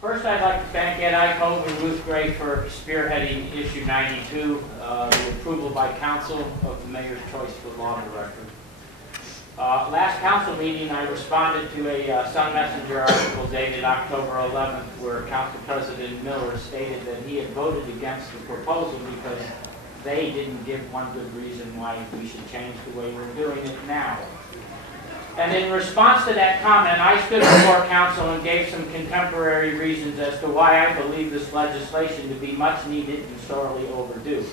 First, I'd like to thank Ed Eichhoff and Ruth Gray for spearheading issue 92, the approval by council of the mayor's choice for law director. Last council meeting, I responded to a Sun Messenger article dated October 11th, where Council President Miller stated that he had voted against the proposal because they didn't give one good reason why we should change the way we're doing it now. And in response to that comment, I stood before council and gave some contemporary reasons as to why I believe this legislation to be much needed and sorely overdue.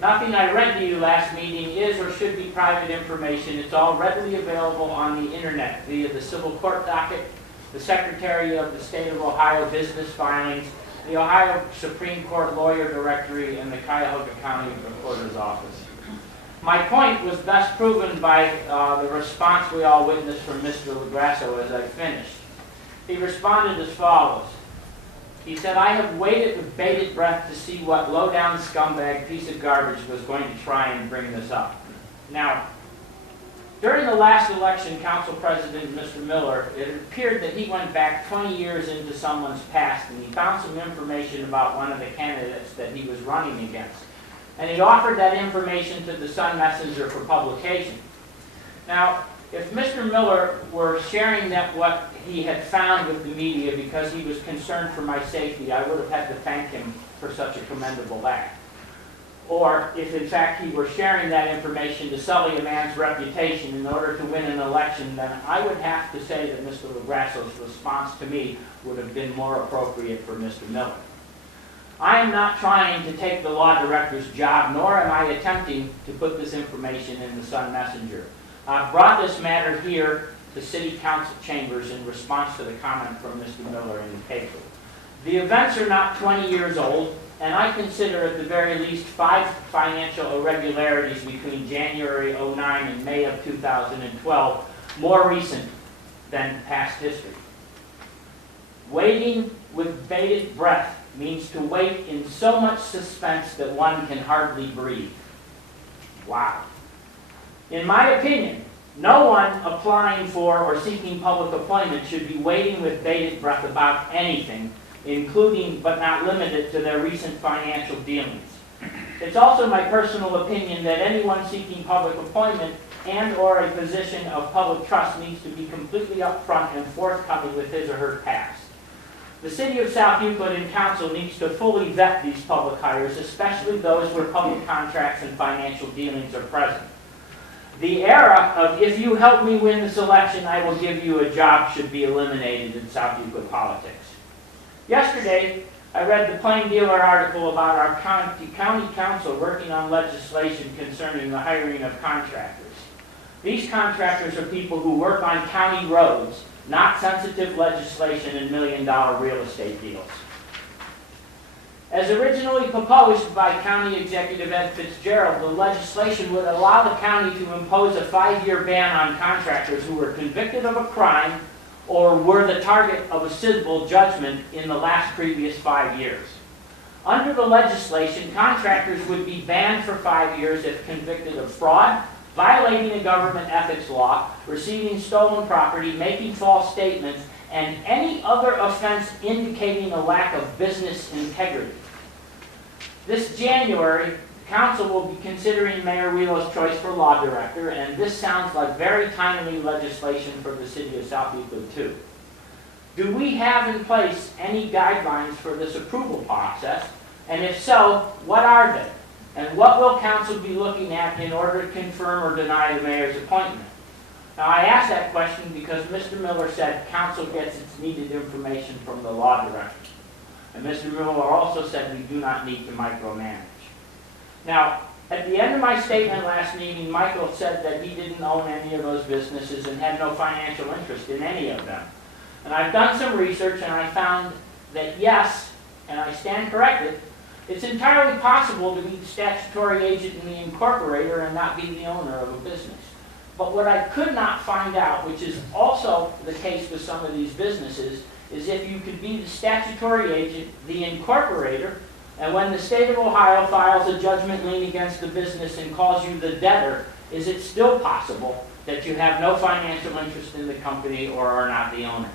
Nothing I read to you last meeting is or should be private information. It's all readily available on the internet via the civil court docket, the Secretary of the State of Ohio business filings, the Ohio Supreme Court lawyer directory, and the Cuyahoga County Recorder's office. My point was thus proven by the response we all witnessed from Mr. LaGrasso as I finished. He responded as follows. He said, "I have waited with bated breath to see what low-down scumbag piece of garbage was going to try and bring this up." Now, during the last election, Council President Mr. Miller, it appeared that he went back 20 years into someone's past and he found some information about one of the candidates that he was running against. And he offered that information to the Sun Messenger for publication. Now, if Mr. Miller were sharing that what he had found with the media because he was concerned for my safety, I would have had to thank him for such a commendable act. Or if in fact he were sharing that information to sully a man's reputation in order to win an election, then I would have to say that Mr. LaGrasso's response to me would have been more appropriate for Mr. Miller. I am not trying to take the law director's job, nor am I attempting to put this information in the Sun Messenger. I've brought this matter here to City Council chambers in response to the comment from Mr. Miller in the paper. The events are not 20 years old, and I consider at the very least 5 financial irregularities between January '09 and May of 2012 more recent than past history. Waiting with bated breath means to wait in so much suspense that one can hardly breathe. Wow. In my opinion, no one applying for or seeking public appointment should be waiting with bated breath about anything, including but not limited to their recent financial dealings. It's also my personal opinion that anyone seeking public appointment and or a position of public trust needs to be completely upfront and forthcoming with his or her past. The City of South Euclid and Council needs to fully vet these public hires, especially those where public contracts and financial dealings are present. The era of "if you help me win this election, I will give you a job" should be eliminated in South Euclid politics. Yesterday, I read the Plain Dealer article about our county council working on legislation concerning the hiring of contractors. These contractors are people who work on county roads, not sensitive legislation and million-dollar real estate deals. As originally proposed by County Executive Ed Fitzgerald, the legislation would allow the county to impose a 5-year ban on contractors who were convicted of a crime or were the target of a civil judgment in the last previous 5 years. Under the legislation, contractors would be banned for 5 years if convicted of fraud, violating a government ethics law, receiving stolen property, making false statements, and any other offense indicating a lack of business integrity. This January, the Council will be considering Mayor Wheeler's choice for law director, and this sounds like very timely legislation for the City of South Euclid too. Do we have in place any guidelines for this approval process? And if so, what are they? And what will Council be looking at in order to confirm or deny the Mayor's appointment? Now, I ask that question because Mr. Miller said Council gets its needed information from the law director. And Mr. Miller also said we do not need to micromanage. Now, at the end of my statement last meeting, Michael said that he didn't own any of those businesses and had no financial interest in any of them. And I've done some research and I found that yes, and I stand corrected, it's entirely possible to be the statutory agent in the incorporator and not be the owner of a business. But what I could not find out, which is also the case with some of these businesses, is if you could be the statutory agent, the incorporator, and when the state of Ohio files a judgment lien against the business and calls you the debtor, is it still possible that you have no financial interest in the company or are not the owner?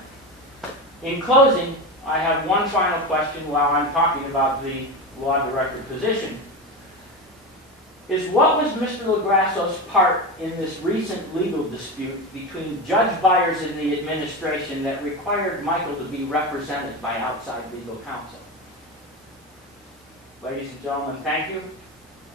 In closing, I have one final question while I'm talking about the law director position. Is what was Mr. LaGrasso's part in this recent legal dispute between Judge Byers and the administration that required Michael to be represented by outside legal counsel? Ladies and gentlemen, thank you.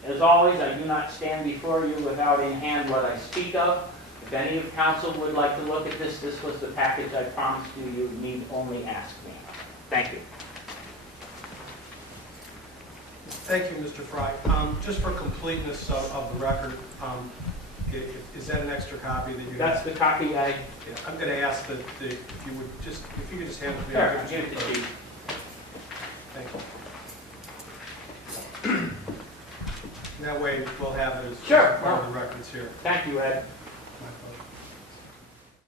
As always, I do not stand before you without in hand what I speak of. If any of council would like to look at this, this was the package I promised you. You need only ask me. Thank you. Thank you, Mr. Fry. Just for completeness of the record, is that an extra copy that you have? That's the copy I... Yeah, I'm going to ask that if you would just, if you could just hand it to me. Sure, I'll give it to you. Thank you. And that way we'll have it as Sure. part of the records here. Thank you, Ed. My pleasure.